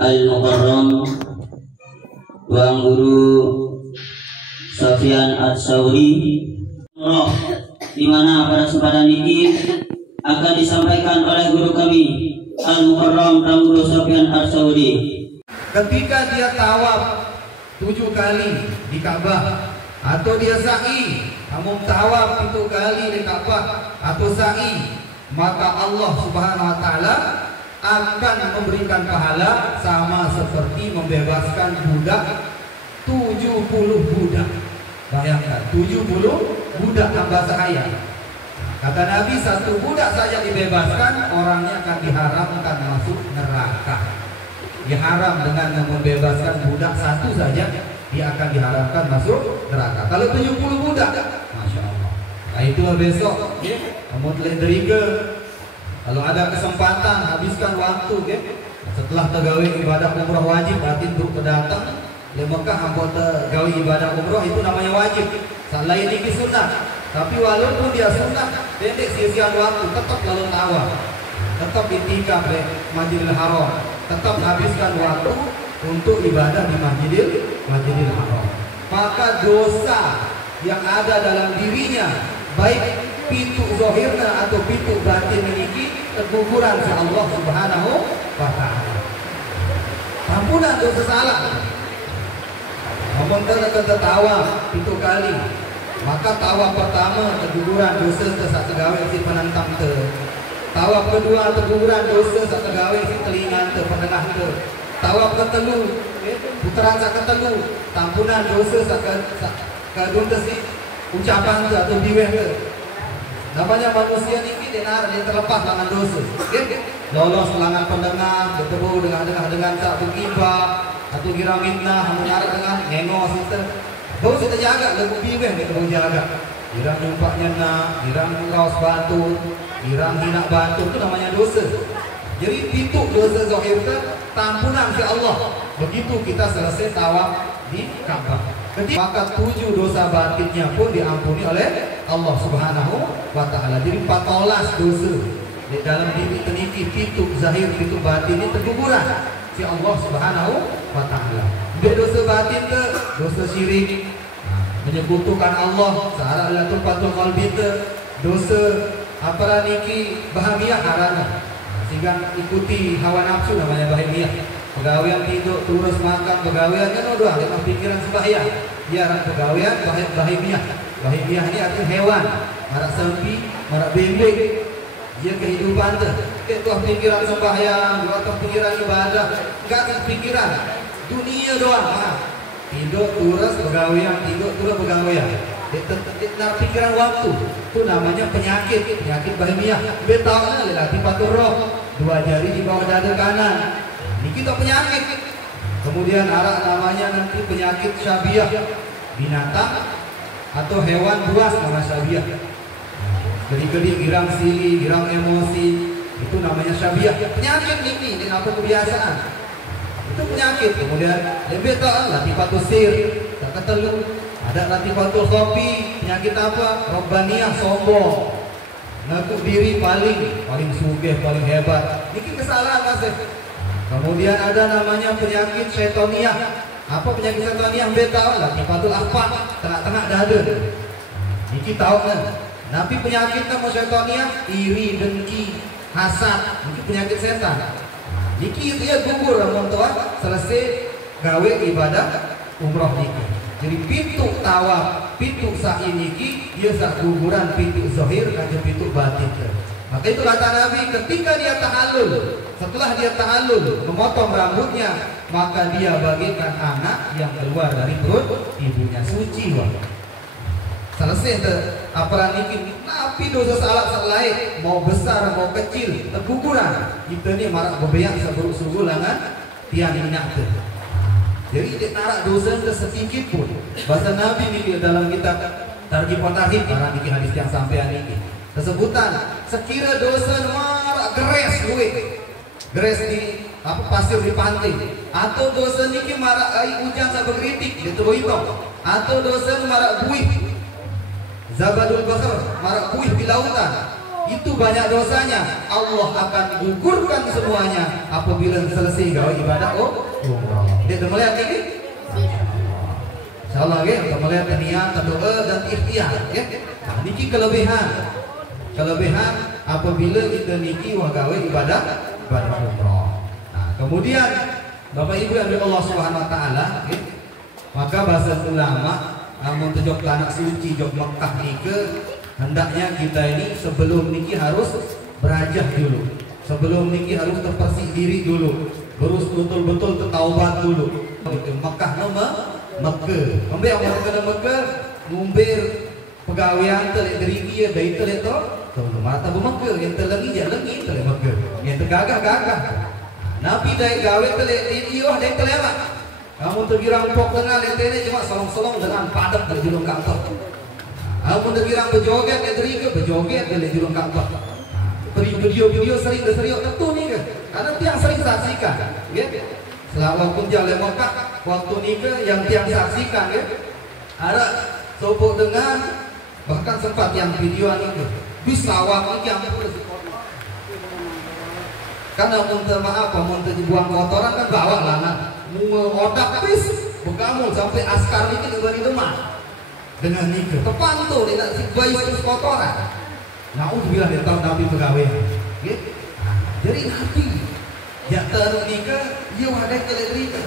Al-Mukarram Tuan Guru Sofyan Ad-Sauri, di mana pada kesempatan ini akan disampaikan oleh guru kami Al-Mukarram Tuan Guru Sofyan Ad-Sauri. Ketika dia tawaf 7 kali di Ka'bah, atau dia sa'i, kamu tawaf 7 kali di Ka'bah atau sa'i, maka Allah Subhanahu wa taala akan memberikan pahala sama seperti membebaskan budak 70 budak. Bayangkan 70 budak hamba sahaya. Kata Nabi, 1 budak saja dibebaskan, orangnya akan diharamkan masuk neraka. Diharam dengan membebaskan budak 1 saja, dia akan diharamkan masuk neraka. Kalau 70 budak, Masya Allah. Nah itulah besok kamu telah deriga. Kalau ada kesempatan, habiskan waktu setelah tergawe ibadah umrah wajib, berarti untuk berdatang di Mekah hampa tergawe ibadah umrah itu namanya wajib. Selain ini sunnah. Tapi walaupun dia sunnah, pendek sia-sia waktu, tetap lalu tawaf, tetap itikaf di Masjidil Haram, tetap habiskan waktu untuk ibadah di Masjidil Haram. Maka dosa yang ada dalam dirinya, baik pitu zahirna atau pitu batin ini terguguran si Allah Subhanahu wa taala. Ampunan dosa salah. Namun kita tawaf 7 kali, maka tawaf pertama terguguran dosa sak tegawe si penentang te. Tawaf kedua terguguran dosa sak tegawe si telinga te penengah te. Tawaf ketelu, putaran sak ketelu, tampunan dosa sak kadun te si ucapan te atau diweh te. Namanya manusia ini dia terlepas dengan dosa. Lolos lengan pendengar, bertemu dengan sak bergibah atau girang mitnah, menyarat dengan ngengos itu. Terus kita jaga lagu biweh kita mau jaga. Girang numpaknya nak, girang kaos batu, girang hina batu, itu namanya dosa. Jadi itu dosa zahir itu tampunan si Allah. Begitu kita selesai tawaf di Ka'bah. Maka 7 dosa batinnya pun diampuni oleh Allah Subhanahu wa taala. Jadi 14 dosa di dalam diri teniki, pitu zahir, pitu batin ini terguguran si Allah Subhanahu wa taala. Dosa batin ke dosa syirik, menyekutukan Allah, syarat latul patul qalbi ke dosa apa niki bahagia haram. Sehingga ikuti hawa nafsu namanya bahagia. Pegawaian tidur, terus makan, pegawaiannya doang, dengan pikiran sembahyang. Dia orang pegawaian bahagia. Bahagia ini artinya hewan, marak sempi, marak bembeng. Dia kehidupan tu. Itu pikiran sembahyang, atau pikiran ibadah, enggak pikiran dunia doang. Tidur terus pegawaian, tidur terus pegawaian. Itu pikiran waktu. Itu namanya penyakit bahagia. Betulnya latih patur roh, 2 jari di bawah dada kanan. Ini kita penyakit. Kemudian arah namanya nanti penyakit syabiah, binatang atau hewan buas nama syabiah. Gedi-gedi, girang sili, girang emosi, itu namanya syabiah. Penyakit ini dengan apa kebiasaan. Itu penyakit. Kemudian lebih tahu latifatul sir, tak ketelu. Ada latifatul kopi, penyakit apa? Robbaniyah, sombong. Ngaku diri paling sugih, paling hebat. Ini kesalahan Mas. Kemudian ada namanya penyakit syaitoniyah. Apa penyakit syaitoniyah? Beta lah, tifatul akhfah, tengah-tengah dada. Niki tahu kan? Tapi penyakit kamu syaitoniyah, iri, dengki, hasad, niki penyakit setan. Niki dia gugur orang tua selesai gawe ibadah umroh niki. Jadi pintu tawaf, pintu sa'i niki dia sak guguran pintu zahir dan pintu batin. Maka itu kata Nabi, ketika dia tahallul, setelah dia tahallul memotong rambutnya, maka dia bagikan anak yang keluar dari perut ibunya, suci wah. Selesai apa niki, tapi dosa salah selain mau besar mau kecil terguguran. Kita ni marak bebeyak seburuk-subuh langan tiang minyak tu. Jadi dia narak dosa sedikit pun. Bahasa Nabi ni dalam kitab Tarjih Tarhib, para niki hadis yang sampai ini. Kesebutan sekira dosa marak geres geres di apa pasir di pantai, atau dosa niki marak air hujan sampai kritik di tubuh itu, atau dosa marak buih zabadul basar, marak buih di lautan, itu banyak dosanya. Allah akan gugurkan semuanya apabila selesai gawe ibadah umrah. Dia dah melihat ini? Insyaallah ya, kita melihat niat, doa dan ikhtiar ya. Nah, niki kelebihan apabila kita niki gawe ibadah umrah. Nah, kemudian Bapak Ibu yang Allah Subhanahu wa taala ya, maka bahasa ulama namun tejok anak suci jok Mekah nike hendaknya kita ini sebelum niki harus berajah dulu, sebelum niki harus terpersih diri dulu, terus betul-betul tertaubat dulu. Itu Mekah nama Mekah. Ambil yang mau kena Mekah, ngumbir pegawaian telik dari dia dari telik tu, tu mata Mekah yang terlengi je lengi telik Mekah, yang tergagah. Nabi dari gawe telik dia dari telik apa? Kamu tergirang pok tengah lentene cuma solong-solong dengan padat berjulung kantor. Kamu tergirang berjoget dari ke berjoget dari julung kantor. Video-video sering tentu nih ke, karena tiang sering saksikan, ya. Selama pun jalan Mekah waktu ni ke yang tiang saksikan, ya. Ada sopok dengan bahkan sempat yang video ini ke, bisa awak ni yang karena muntah maaf, muntah dibuang kotoran kan bawa lah nak. Odak bis begamul sampai askar ini kembali lemah dengan nikah terpantul tidak si bayi terus kotoran. Nah, bilang dia tahu Nabi pegawai, gitu. Nah, jadi Nabi yang ternikah, dia ada nikah.